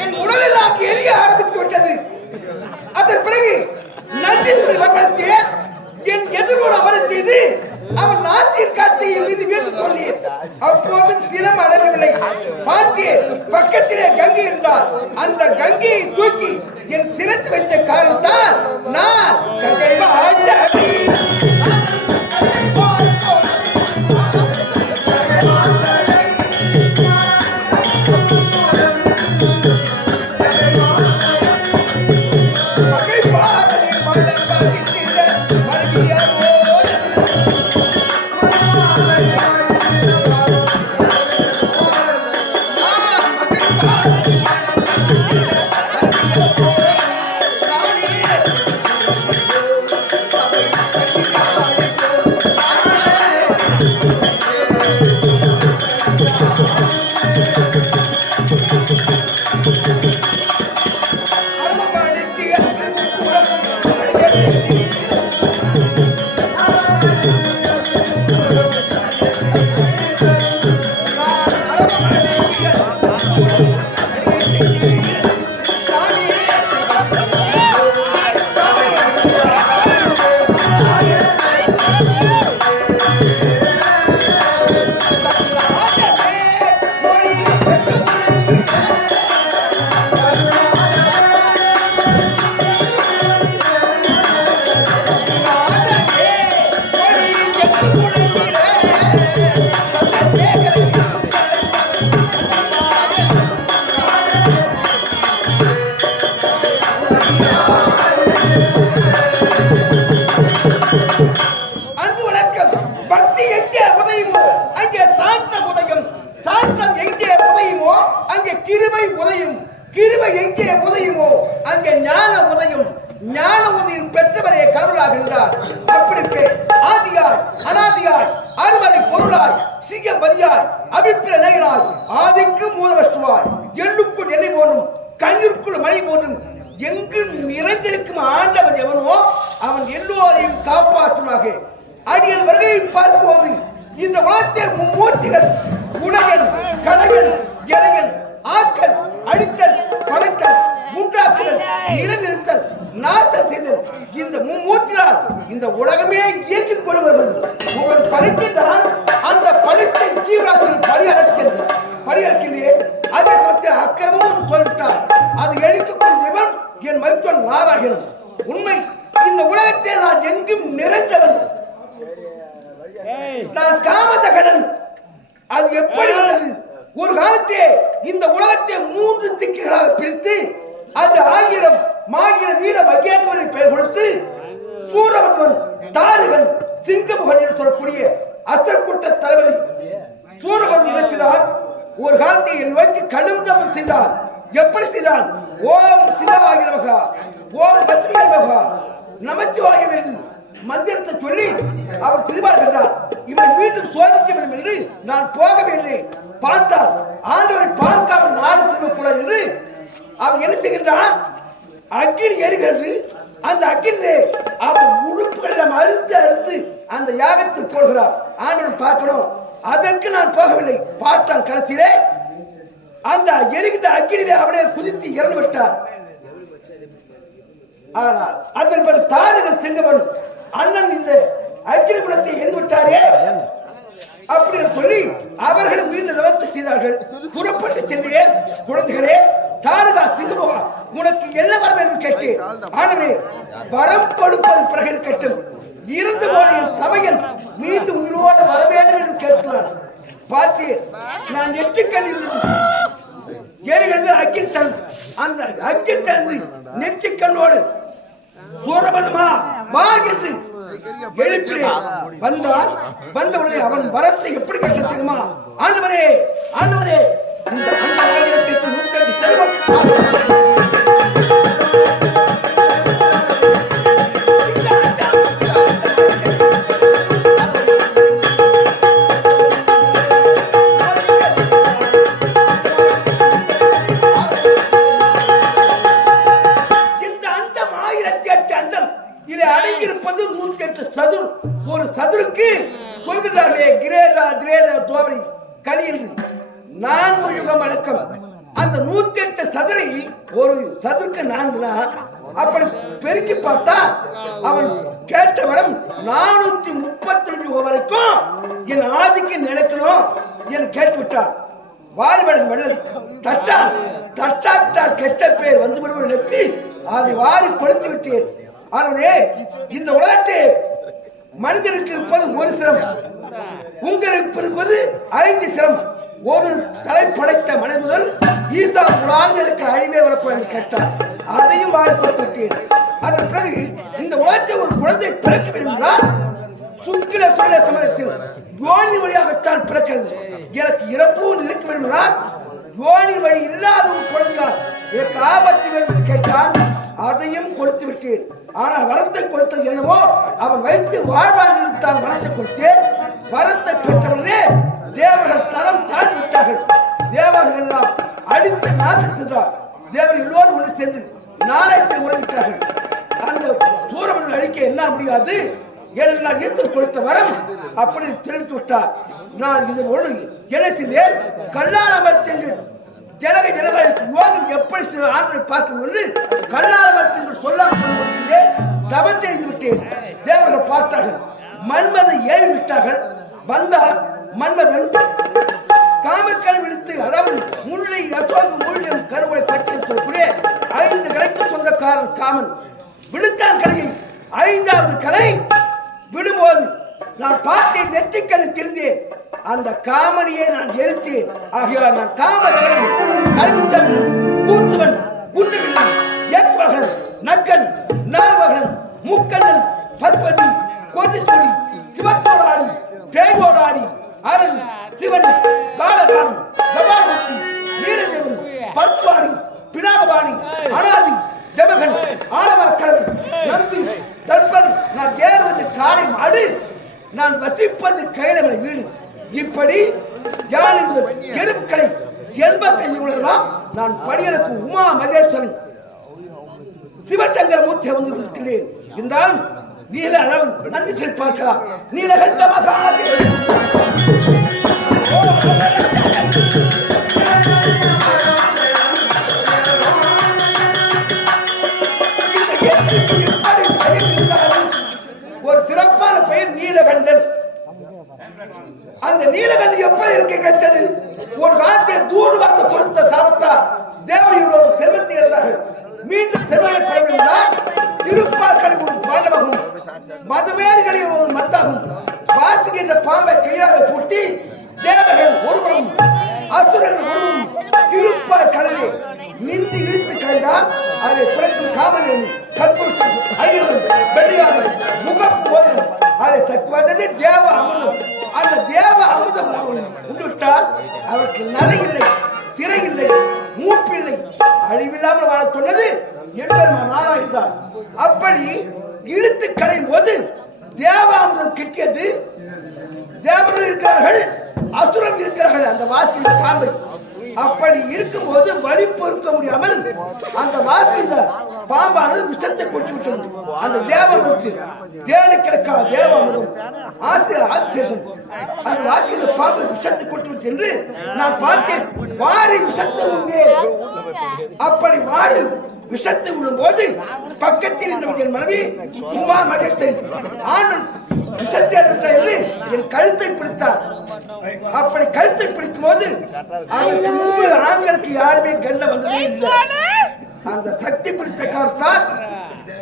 என் உடலெல்லாம் எரிய ஆரம்பித்து விட்டது. அதன் பிறகு நந்தீஸ்வரி வர்மனத்தை என் எதிர்வர அமரச் செய்து அவன் நாச்சியின் காற்றை என் மீது வீச சொல்லி அப்போது சினம் அடங்கவில்லை. பார்த்தேன் பக்கத்திலே கங்கை இருந்தார். அந்த கங்கையை தூக்கி என் சிரத்து வைத்த காரணத்தால் நான் கங்கை ஆச்சாரி அடியன் வருகையை பார்ப்போது இந்த உலகத்தை மும்மூர்த்திகள் உலகன் கலைஞன் இடையன் ஆக்கல் அடித்தல் படைத்தல் உண்டாக்குதல் நிலைநிறுத்தல் நாசம் செய்தல் இந்த மும்மூர்த்திகளால் இந்த உலகமே இயங்கிக் கொள்வது ஒருவன் படைக்கின்றான். அந்த படைத்தை ஜீவராசியில் பரியடக்கின்றே அதே சமயத்தில் அக்கிரமும் சொல்லிவிட்டார். அதை எழிக்கக்கூடியவன் என் மருத்துவன் நாராயணன். உண்மை இந்த உலகத்தை நான் எங்கும் நிறைந்தவன். நான் காமதகனன். அது எப்படி வந்தது? ஒரு காலத்தே இந்த உலகத்தை 3 திக்குகளாக பிரித்து அது 1000 மாகிர வீர மகேந்திரனை பெயர் கொடுத்து சூரபத்மன், தாரகன், சிங்கமுகன் என்று சொல்லக்கூடிய அசற்குட்ட தளபதி சூரபத்மன் என்ன செய்தான்? ஒரு காலத்தை என் நோக்கி கடும் தவம் செய்தான். எப்படி செய்தான்? ஓம் சிவாய நமக, ஓம் பத்மிய நமக, நமச்சிவாய என்று மந்திரத்தை சொல்லி அவன் குறிப்பாடுகிறான். இவனை மீண்டும் சோதிக்க வேண்டும் என்று நான் போகவில்லை. பார்த்தால் ஆண்டவரை பார்க்காமல் நாடு செல்லக்கூடாது என்று அவன் என்ன செய்கின்றான்? அக்கினி எரிகிறது. அந்த அக்கினிலே அவன் உறுப்புகளை அறுத்து அந்த யாகத்தில் போடுகிறான். ஆண்டவன் பார்க்கணும். அதற்கு நான் போகவில்லை. பார்த்தான். கடைசியிலே அந்த எரிகின்ற அக்கினிலே அவனை குதித்து இறந்து விட்டான். ஆனால் அதன் பிறகு தாரகன் சிங்கவன் அண்ணன் இந்த அக்கினி குலத்தை எரிந்து விட்டாரே அப்படி சொல்லி அவர்களும் மீண்டும் நிவர்த்தி செய்தார்கள். புறப்பட்டு சென்றே குழந்தைகளே, தாரகா சிங்கமுகா, உனக்கு என்ன வரம் என்று கேட்டேன். ஆனவே வரம் கொடுப்பது பிறகு இருக்கட்டும். இறந்து போன என் தமையன் மீண்டும் உயிரோடு வர வேண்டும் என்று கேட்கிறான். பார்த்தேன். நான் நெற்றிக்கண்ணில் எரிகிறது அக்கினி. அந்த அக்கினி வா என்று எழுப்பினேன். வந்தால் வந்தவுடனே அவன் வரத்தை எப்படி கட்ட தெரியுமா? ஆண்டவரே ஆண்டவரே, இந்த அந்த ஆயிரத்திற்கு 108 செல்வம் அடங்கியிருப்பது 108 சதுர். ஒரு சதுருக்கு சொல்கிறார்களே கிரேதா திரேதா துவாபரி கலி என்று 4 யுகம் அடக்கம். அந்த 108 சதுரை ஒரு சதுருக்கு 4 நாள் அப்படி பெருக்கி பார்த்தா அவன் கேட்ட வரம் 432 யுகம் வரைக்கும் என் ஆதிக்கு நடக்கணும் என்று கேட்டுவிட்டான். வாரிவடன் வள்ளல் தட்டான் தட்டாட்டா கெட்ட பேர் வந்து விடுவது நிறுத்தி அதை வாரி கொடுத்து விட்டேன். ஆனவனே, இந்த உலகத்தை மனிதனுக்கு இருப்பது ஒரு சிரம், உங்களுக்கு இருப்பது 5 சிரம். ஒரு தலை படைத்த மனித முதல் ஈசா புலாங்களுக்கு அழிவே வரக்கூடாது கேட்டார். அதையும் வாரி கொடுத்து விட்டேன். அதன் பிறகு இந்த உலகத்தை ஒரு குழந்தை பிறக்க வேண்டுமென்றால் சுக்கில சொல்ல சமயத்தில் யோனி வழியாகத்தான் பிறக்கிறது. எனக்கு இறப்பும் இருக்க வேண்டுமென்றால் யோனி வழி இல்லாத ஒரு குழந்தையால் எனக்கு ஆபத்து வேண்டும் என்று கேட்டான். அதையும் கொடுத்து விட்டேன். ஆனால் வரத்தை கொடுத்தது என்னவோ அவன் வைத்து வாழ்வாளிகளுக்கு தான் வரத்தை கொடுத்தேன். வரத்தை பெற்றவர்களே தேவர்கள் தரம் தாழ்ந்து விட்டார்கள். தேவர்கள் எல்லாம் அடித்து நாசித்துதான். தேவர் எல்லோரும் ஒன்று சேர்ந்து நாராயணத்தை முறையிட்டார்கள். அந்த சூரமன் அழிக்க என்ன முடியாது. ஏனென்றால் ஈர்த்து கொடுத்த வரம் அப்படி தெரிவித்து விட்டார். நான் இதனோடு என்ன செய்தேன்? கல்லார மரத்தின் ஜனக ஜனகாருக்கு யோகம் எப்படி சில ஆண்களை பார்க்கணும் என்று கல்லார மரத்தின் சொல்லாமல் தபத்தை எழுதி விட்டேன். தேவர்கள் பார்த்தார்கள். மன்மதை ஏறி விட்டார்கள். வந்தால் மன்மதன் காமக்கலை விடுத்து, அதாவது முல்லை அசோக மூலியம் கருவளை பற்றி சொல்லக்கூடிய 5 கலைக்கு சொந்தக்காரன் காமன் விடுத்தான் கலையை. 5வது கலை விடும்போது நான் பார்த்தேன், நெற்றிக்கலை தெரிந்தேன். அந்த காமனியை நான் எரித்தேன். ஆகையால் நான் காமதேவன் கருவித்தண்ணன் கூற்றுவன் குண்டுவில்லி எக்வகன் நக்கன் நார்வகன் முக்கண்ணன் பசுபதி கோட்டிசூடி சிவத்தோடாடி பேயோடாடி அரண் சிவன் காலகாரன் கபாமூர்த்தி நீலதேவன் பத்வாணி பினாகவாணி அனாதி ஜமகன் ஆலவா கடவுள் நம்பி தர்ப்பன். நான் ஏறுவது காலை மாடு, நான் வசிப்பது கைலமலை வீடு. இப்படி யான் எருப்புக்கடை 85 நான் படியனுக்கு உமா மகேஸ்வரன் சிவசங்கர மூர்த்தி வந்து இருக்கிறேன். இருந்தாலும் நீல அதாவது நன்றி செல் பார்க்கலாம். நீலகண்டமாக ஒரு சிறப்பான பெயர் நீலகண்டன். அந்த நீலகண்டன் எப்படி இருக்க கிடைத்தது? ஒரு காலத்தில் தூர் வார்த்தை கொடுத்த சாப்பிட்டார் தேவையுள்ள ஒரு செல்வத்தை எழுந்தார்கள். மீண்டும் செல்வனை பெறவில்லை. திருப்பார்களை ஒரு பாண்டவகும் மதவேறுகளை ஒரு மத்தாகும் வாசிக்கின்ற பாம்பை கையாக பூட்டி தேவர்கள் ஒருவரும் அசுரர்கள் ஒருவரும் திருப்பார் கடலை நின்று இழுத்து கலைந்தால் அதை பிறக்கும் காமன் கற்புருஷன் அகிலன் வெள்ளியாளர் முகப்போதன் அதை சத்துவதே தேவ அமுதம். அந்த தேவ அமுதம் உண்டுவிட்டால் அவருக்கு நரை இல்லை, திரை இல்லை, மூப்பில்லை, அழிவில்லாமல் வாழ சொன்னது எம்பெருமான் நாராயணன். அப்படி இழுத்து களையும் போது தேவாமுதம் கிட்டியது. தேவர்கள் இருக்கிறார்கள், அசுரம் இருக்கிறார்கள் அந்த வாசியின் பாம்பை. அப்படி இருக்கும்போது வழி பொறுக்க முடியாமல் அந்த வாசியின் பாம்பானது விஷத்தை கொட்டி விட்டது. அந்த தேவாமுதத்தில் தேடி கிடக்காத தேவாமுதம் ஆதிசேஷன் அந்த வாசியின் பாம்பை விஷத்தை கொட்டி விட்டு என்று நான் பார்த்தேன். வாரி விஷத்தை உண்டே. அப்படி வாரி விஷத்தை விடும் போது பக்கத்தில் இருந்த என் மனைவி உமா மகேஸ்வரி ஆண் விஷத்தை என்று என் கழுத்தை பிடித்தார். அப்படி கழுத்தை பிடிக்கும் போது அதற்கு முன்பு ஆண்களுக்கு யாருமே கண்ட வந்ததே இல்லை. அந்த சக்தி பிடித்த காரணத்தால்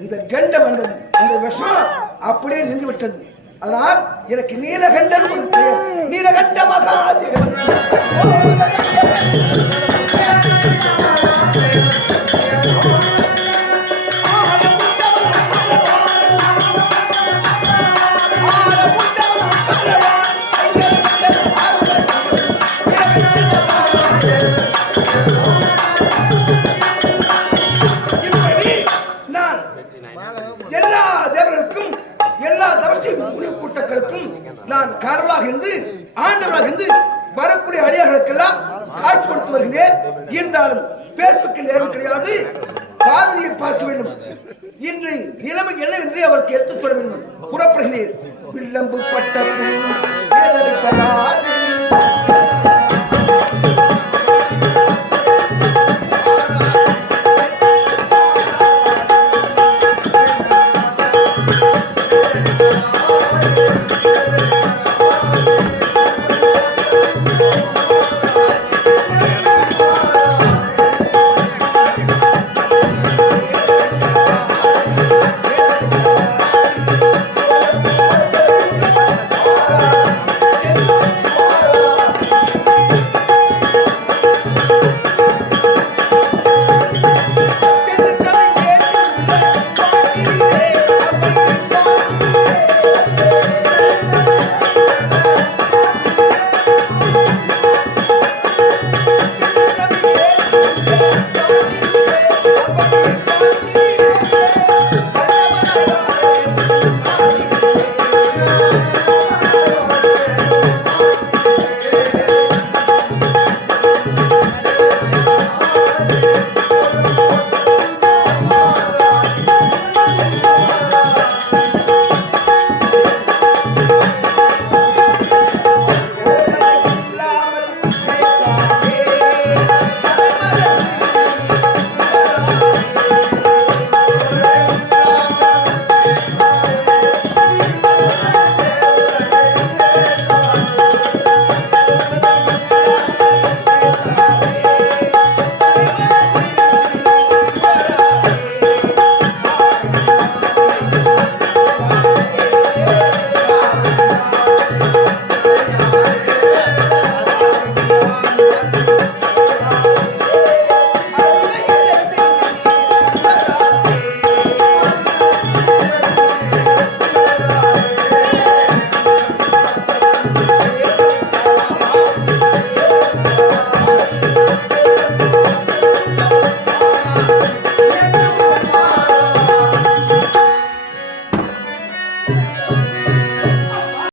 இந்த கண்ட வந்தது. இந்த விஷம் அப்படியே நின்று விட்டது. அதனால் எனக்கு நீலகண்டன் ஒரு பெயர். நீலகண்ட மகாதேவன். நாடாக இருந்து வரக்கூடிய அடியார்களுக்கெல்லாம் காட்சி கொடுத்து வருகிறேன். இருந்தாலும் பேசுவதற்கு நேரம் கிடையாது. பார்வதியை பார்க்க வேண்டும். இன்று நிலைமை என்னவென்று அவருக்கு எடுத்துச் சொல்ல வேண்டும். புறப்படுகிறேன். வில்லம்பு பட்ட